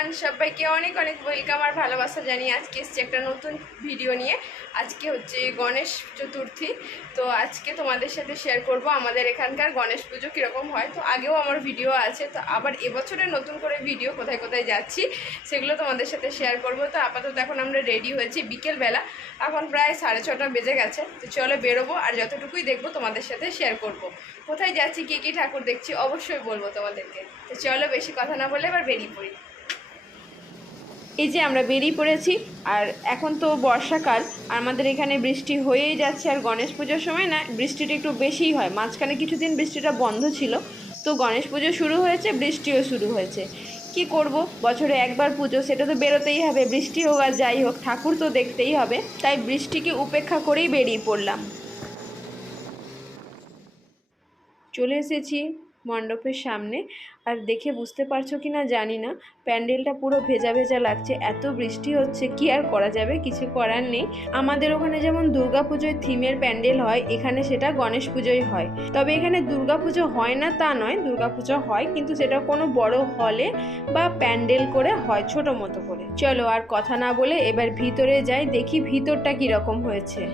Everyone, সবাইকে অনেক অনেক ওয়েলকাম আর ভালোবাসা জানিয়ে আজকে এসছি একটা নতুন ভিডিও নিয়ে। আজকে হচ্ছে গণেশ চতুর্থী। তো আজকে তোমাদের সাথে শেয়ার করব আমাদের এখানকার গণেশ পুজো কীরকম হয়। তো আগেও আমার ভিডিও আছে, তো আবার এবছরে নতুন করে ভিডিও কোথায় কোথায় যাচ্ছি সেগুলো তোমাদের সাথে শেয়ার করব। তো আপাতত এখন আমরা রেডি হয়েছি, বিকেলবেলা এখন প্রায় 6:30 বেজে গেছে। তো চলো বেরোবো, আর যতটুকুই দেখবো তোমাদের সাথে শেয়ার করব। কোথায় যাচ্ছি, কী কী ঠাকুর দেখছি অবশ্যই বলবো তোমাদেরকে। তো চলো বেশি কথা না বলে এবার বেরিয়ে পড়ি। এই যে আমরা বেরিয়ে পড়েছি, আর এখন তো বর্ষাকাল, আমাদের এখানে বৃষ্টি হয়েই যাচ্ছে। আর গণেশ পুজোর সময় না বৃষ্টিটা একটু বেশিই হয়, মাঝখানে কিছুদিন বৃষ্টিটা বন্ধ ছিল, তো গণেশ পুজো শুরু হয়েছে, বৃষ্টিও শুরু হয়েছে। কি করব, বছরে একবার পুজো, সেটা তো বেরোতেই হবে, বৃষ্টি হোক আর যাই হোক, ঠাকুর তো দেখতেই হবে, তাই বৃষ্টিকে উপেক্ষা করেই বেরিয়ে পড়লাম। চলে এসেছি মণ্ডপের সামনে, আর দেখে বুঝতে পারছো কি না জানি না, প্যান্ডেলটা পুরো ভেজা ভেজা লাগছে, এত বৃষ্টি হচ্ছে, কি আর করা যাবে, কিছু করার নেই। আমাদের ওখানে যেমন দুর্গাপুজোয় থিমের প্যান্ডেল হয়, এখানে সেটা গণেশ পুজোয় হয়। তবে এখানে দুর্গাপুজো হয় না তা নয়, দুর্গাপুজো হয়, কিন্তু সেটা কোনো বড় হলে বা প্যান্ডেল করে হয়, ছোট মতো করে। চলো আর কথা না বলে এবার ভিতরে যাই, দেখি ভিতরটা কীরকম হয়েছে।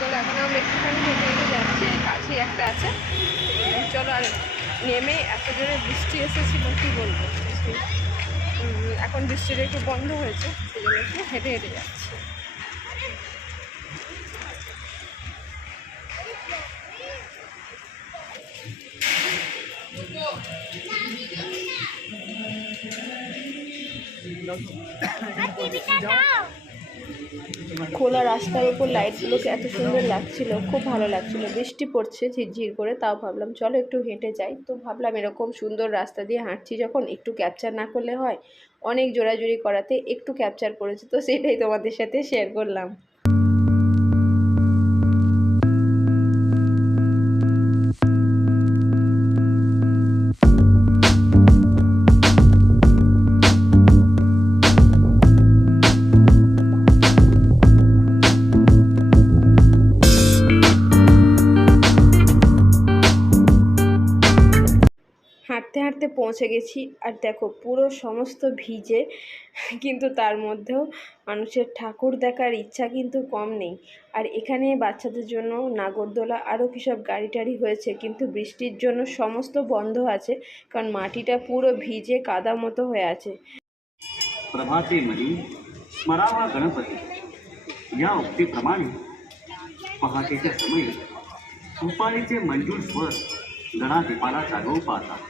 চলো এখন আমরা একটুখানি হেঁটে হেঁটে যাচ্ছি, কাছে একটা আছে। চলো, আর নেমে এত জোরে বৃষ্টি এসেছিল কী বলবো, এখন বৃষ্টিটা একটু বন্ধ হয়েছে, সেই জন্য একটু হেঁটে হেঁটে যাচ্ছি। খোলা রাস্তার উপর লাইটগুলোকে এত সুন্দর লাগছিল, খুব ভালো লাগছিল। বৃষ্টি পড়ছে ঝিরঝির করে, তাও ভাবলাম চলো একটু হেঁটে যাই। তো ভাবলাম এরকম সুন্দর রাস্তা দিয়ে হাঁটছি যখন, একটু ক্যাপচার না করলে হয়। অনেক জোরাজুরি করাতে একটু ক্যাপচার করেছে, তো সেটাই তোমাদের সাথে শেয়ার করলাম। হাঁটতে হাঁটতে পৌঁছে গেছি, আর দেখো পুরো সমস্ত ভিজে, কিন্তু তার মধ্যেও মানুষের ঠাকুর দেখার ইচ্ছা কিন্তু কম নেই। আর এখানে বাচ্চাদের জন্য নাগরদোলা আরও কী সব গাড়ি টাড়ি হয়েছে, কিন্তু বৃষ্টির জন্য সমস্ত বন্ধ আছে, কারণ মাটিটা পুরো ভিজে কাদা মতো হয়ে আছে। प्रभाते मनी स्मरावा गणपती या उक्तीप्रमाणे पहाटेच्या समयी सुपारीचे मंजूर स्वर गणाधिपाला जागवू पाहतात.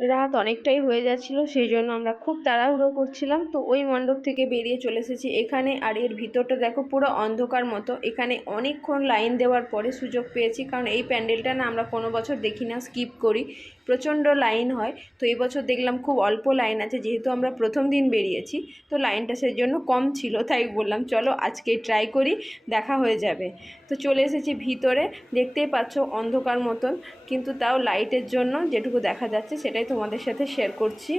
রাত অনেকটাই হয়ে যাচ্ছিল, সেই জন্য আমরা খুব তাড়াহুড়ো করছিলাম। তো ওই মণ্ডপ থেকে বেরিয়ে চলে এসেছি এখানে। আর এর ভিতরটা দেখো পুরো অন্ধকার মতো। এখানে অনেকক্ষণ লাইন দেওয়ার পরে সুযোগ পেয়েছি, কারণ এই প্যান্ডেলটা না আমরা কোনো বছর দেখি না, স্কিপ করি, প্রচণ্ড লাইন হয়। তো এই বছর দেখলাম খুব অল্প লাইন আছে, যেহেতু আমরা প্রথম দিন বেরিয়েছি তো লাইনটা সেজন্য কম ছিল, তাই বললাম চলো আজকে ট্রাই করি, দেখা হয়ে যাবে। তো চলে এসেছি ভিতরে, দেখতেই পাচ্ছ অন্ধকার মতন, কিন্তু তাও লাইটের জন্য যেটুকু দেখা যাচ্ছে সেটাই তোমাদের সাথে শেয়ার করছি।